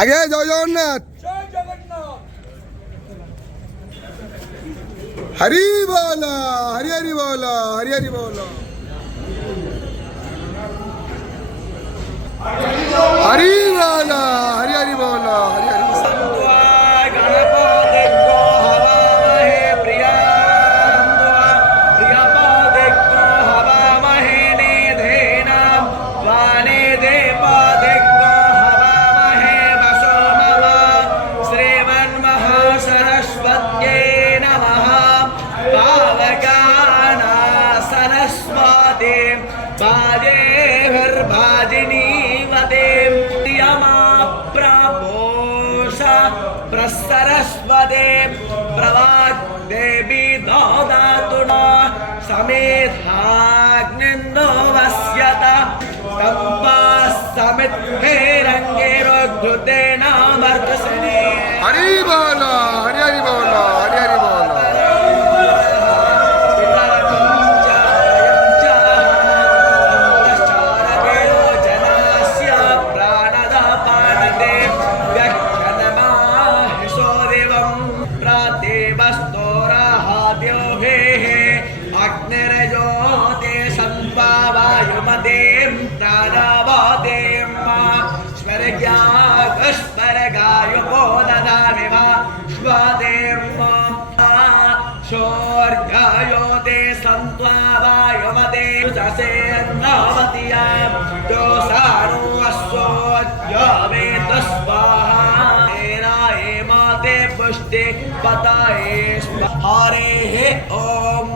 আগে জয় জগন্নাথ। হরি বল, হরি হরি বল, হরি হরি বল, হরি বল, হরি হরি বল, হরি হরি বল। प्रसरस्वते प्रवाग् देवी दौदातुना समेधाग्निन्दो वस्यत तम्पा समिद्धेरङ्गेरोद्धृतेन वर्धसने। हरि बोल, हरि हरि बोल, हरि हरि बोल। शौर्यायोते सन्त्वावायुमते सेन्नावतियां दोसानो अश्वोद्यावेत स्वाहा एनाये माते पुष्टे पताये हरेः ॐ।